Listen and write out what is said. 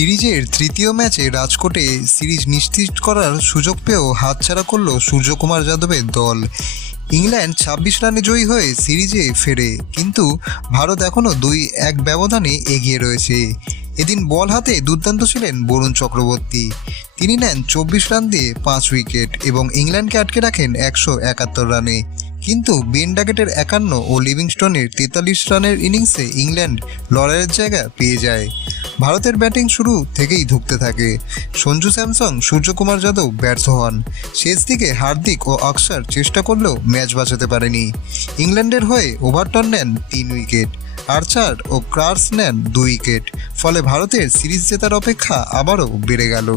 সিরিজের তৃতীয় ম্যাচে রাজকোটে সিরিজ নিশ্চিত করার সুযোগ পেয়েও হাতছাড়া করল সূর্যকুমার যাদবের দল। ইংল্যান্ড ২৬ রানে জয়ী হয়ে সিরিজে ফেরে, কিন্তু ভারত এখনও ২-১ ব্যবধানে এগিয়ে রয়েছে। এদিন বল হাতে দুর্দান্ত ছিলেন বরুণ চক্রবর্তী। তিনি নেন ২৪ রান দিয়ে ৫ উইকেট এবং ইংল্যান্ডকে আটকে রাখেন ১৭১ রানে। কিন্তু বেন ডাকেটের ৫১ ও লিভিংস্টনের ৪৩ রানের ইনিংসে ইংল্যান্ড লড়াইয়ের জায়গা পেয়ে যায়। ভারতের ব্যাটিং শুরু থেকেই ধুঁকতে থাকে। সঞ্জু স্যামসন, সূর্যকুমার যাদব ব্যর্থ হন। শেষ দিকে হার্দিক ও অক্সার চেষ্টা করলেও ম্যাচ বাঁচাতে পারেনি। ইংল্যান্ডের হয়ে ওভারটন নেন ৩ উইকেট, আর্চার ও ক্রার্স নেন ২ উইকেট। ফলে ভারতের সিরিজ জেতার অপেক্ষা আবারও বেড়ে গেল।